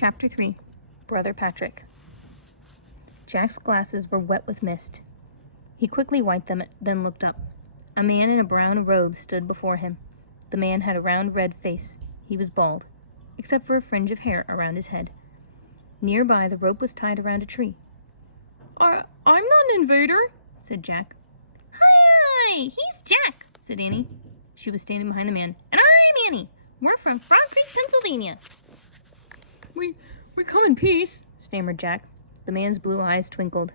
Chapter 3. Brother Patrick. Jack's glasses were wet with mist. He quickly wiped them, then looked up. A man in a brown robe stood before him. The man had a round red face. He was bald, except for a fringe of hair around his head. Nearby, the rope was tied around a tree. I'm not an invader, said Jack. Hi, he's Jack, said Annie. She was standing behind the man. And I'm Annie. We're from Frog Creek, Pennsylvania. We come in peace, stammered Jack. The man's blue eyes twinkled.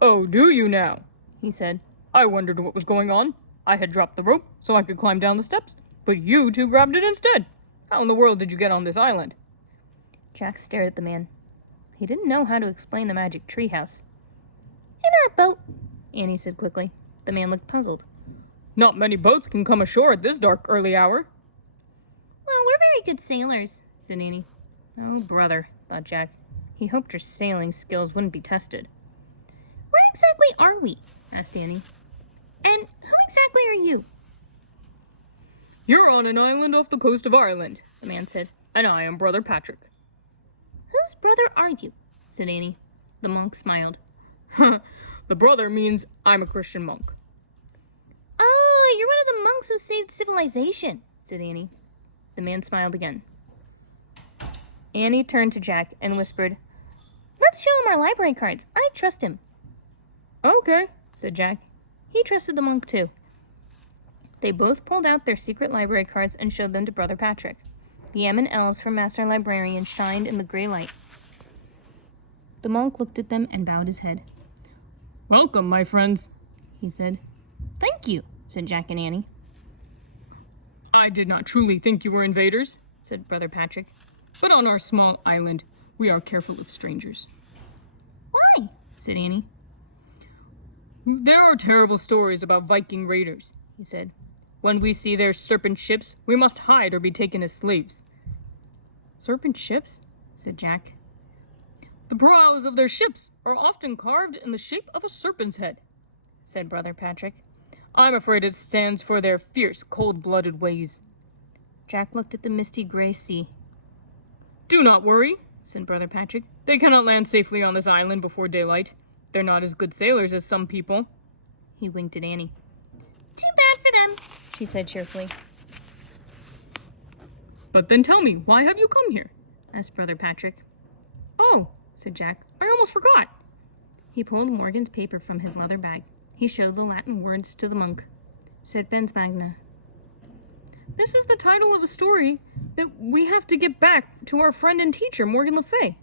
Oh, do you now? He said. I wondered what was going on. I had dropped the rope so I could climb down the steps, but you two grabbed it instead. How in the world did you get on this island? Jack stared at the man. He didn't know how to explain the magic treehouse. In our boat, Annie said quickly. The man looked puzzled. Not many boats can come ashore at this dark early hour. Well, we're very good sailors, said Annie. Oh, brother, thought Jack. He hoped her sailing skills wouldn't be tested. Where exactly are we? Asked Annie. And who exactly are you? You're on an island off the coast of Ireland, the man said, and I am Brother Patrick. Whose brother are you? Said Annie. The monk smiled. The brother means I'm a Christian monk. Oh, you're one of the monks who saved civilization, said Annie. The man smiled again. Annie turned to Jack and whispered, Let's show him our library cards. I trust him. Okay, said Jack. He trusted the monk too. They both pulled out their secret library cards and showed them to Brother Patrick. The M and L's from Master Librarian shined in the gray light. The monk looked at them and bowed his head. Welcome, my friends, he said. Thank you, said Jack and Annie. I did not truly think you were invaders, said Brother Patrick. But on our small island, we are careful of strangers. Why? said Annie. There are terrible stories about Viking raiders, he said. When we see their serpent ships, we must hide or be taken as slaves. Serpent ships? said Jack. The prows of their ships are often carved in the shape of a serpent's head, said Brother Patrick. I'm afraid it stands for their fierce, cold-blooded ways. Jack looked at the misty gray sea. Do not worry, said Brother Patrick. They cannot land safely on this island before daylight. They're not as good sailors as some people. He winked at Annie. Too bad for them, she said cheerfully. But then tell me, why have you come here? Asked Brother Patrick. Oh, said Jack, I almost forgot. He pulled Morgan's paper from his leather bag. He showed the Latin words to the monk. Said Bens Magna. This is the title of a story that we have to get back to our friend and teacher, Morgan Le Fay.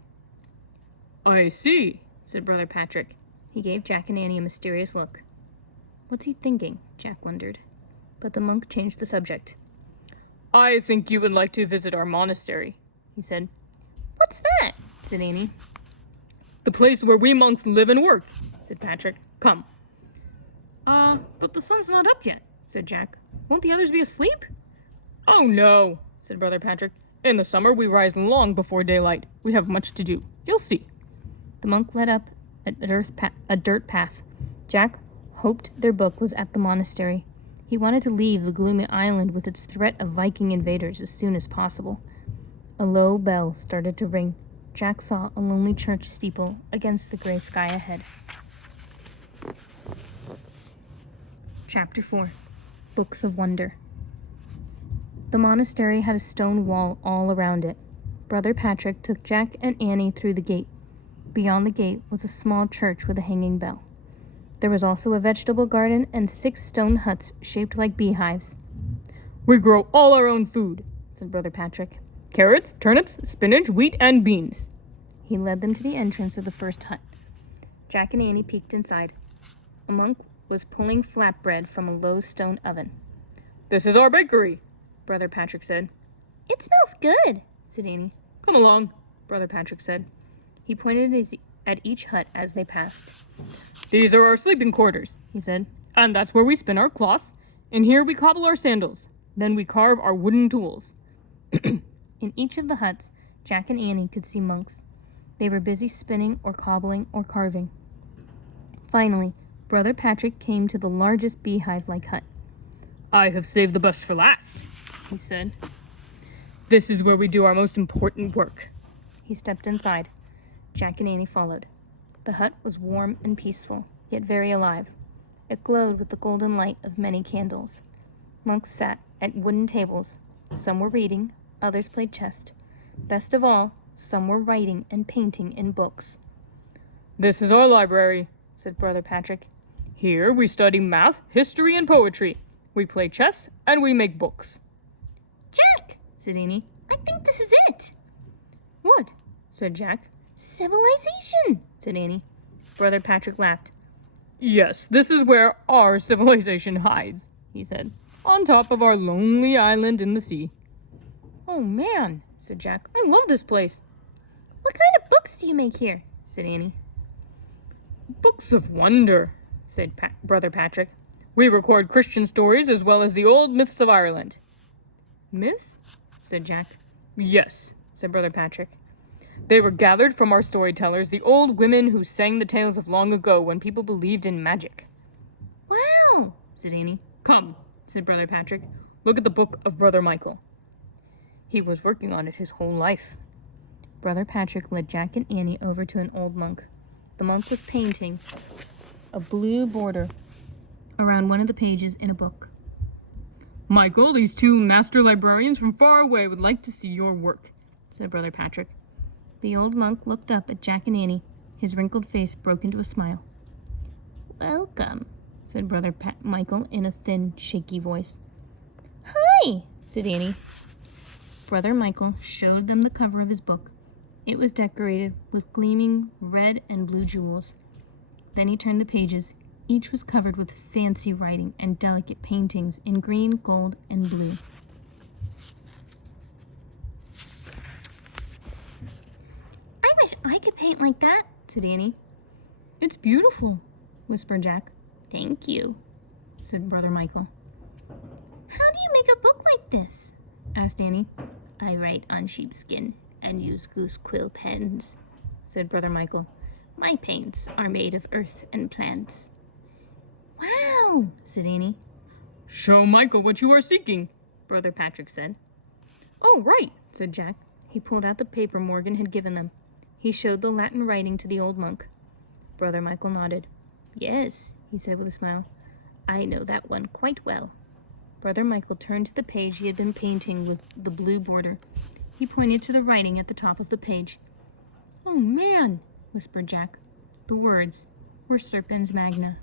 I see, said Brother Patrick. He gave Jack and Annie a mysterious look. What's he thinking? Jack wondered. But the monk changed the subject. I think you would like to visit our monastery, he said. What's that? said Annie. The place where we monks live and work, said Patrick. Come. But the sun's not up yet, said Jack. Won't the others be asleep? Oh, no, said Brother Patrick. In the summer, we rise long before daylight. We have much to do. You'll see. The monk led up a dirt path. Jack hoped their book was at the monastery. He wanted to leave the gloomy island with its threat of Viking invaders as soon as possible. A low bell started to ring. Jack saw a lonely church steeple against the gray sky ahead. Chapter 4. Books of Wonder. The monastery had a stone wall all around it. Brother Patrick took Jack and Annie through the gate. Beyond the gate was a small church with a hanging bell. There was also a vegetable garden and 6 stone huts shaped like beehives. We grow all our own food, said Brother Patrick. Carrots, turnips, spinach, wheat, and beans. He led them to the entrance of the first hut. Jack and Annie peeked inside. A monk was pulling flatbread from a low stone oven. This is our bakery, Brother Patrick said. It smells good, said Annie. Come along, Brother Patrick said. He pointed at each hut as they passed. These are our sleeping quarters, he said. And that's where we spin our cloth. And here we cobble our sandals. Then we carve our wooden tools. In each of the huts, Jack and Annie could see monks. They were busy spinning or cobbling or carving. Finally, Brother Patrick came to the largest beehive-like hut. I have saved the best for last, he said. This is where we do our most important work. He stepped inside. Jack and Annie followed. The hut was warm and peaceful, yet very alive. It glowed with the golden light of many candles. Monks sat at wooden tables. Some were reading, others played chess. Best of all, some were writing and painting in books. "This is our library," said Brother Patrick. "Here we study math, history, and poetry. We play chess, and we make books." "Jack," said Annie, "I think this is it." "What?" said Jack. "Civilization," said Annie. Brother Patrick laughed. "Yes, this is where our civilization hides," he said, "on top of our lonely island in the sea." "Oh, man," said Jack, "I love this place." "What kind of books do you make here?" said Annie. "Books of wonder," said Brother Patrick. "We record Christian stories as well as the old myths of Ireland." "Myths?" said Jack. "Yes," said Brother Patrick. "They were gathered from our storytellers, the old women who sang the tales of long ago when people believed in magic." "Wow," said Annie. "Come," said Brother Patrick. "Look at the book of Brother Michael. He was working on it his whole life." Brother Patrick led Jack and Annie over to an old monk. The monk was painting a blue border around one of the pages in a book. "Michael, these two master librarians from far away would like to see your work," said Brother Patrick. The old monk looked up at Jack and Annie. His wrinkled face broke into a smile. "Welcome," said Brother Michael in a thin, shaky voice. "Hi," said Annie. Brother Michael showed them the cover of his book. It was decorated with gleaming red and blue jewels. Then he turned the pages. Each was covered with fancy writing and delicate paintings in green, gold, and blue. "I wish I could paint like that," said Annie. "It's beautiful," whispered Jack. "Thank you," said Brother Michael. "How do you make a book like this?" asked Annie. "I write on sheepskin and use goose quill pens," said Brother Michael. "My paints are made of earth and plants." "Wow," said Annie. "Show Michael what you are seeking," Brother Patrick said. "Oh, right," said Jack. He pulled out the paper Morgan had given them. He showed the Latin writing to the old monk. Brother Michael nodded. "Yes," he said with a smile. "I know that one quite well." Brother Michael turned to the page he had been painting with the blue border. He pointed to the writing at the top of the page. "Oh, man," whispered Jack. The words were Serpens Magna.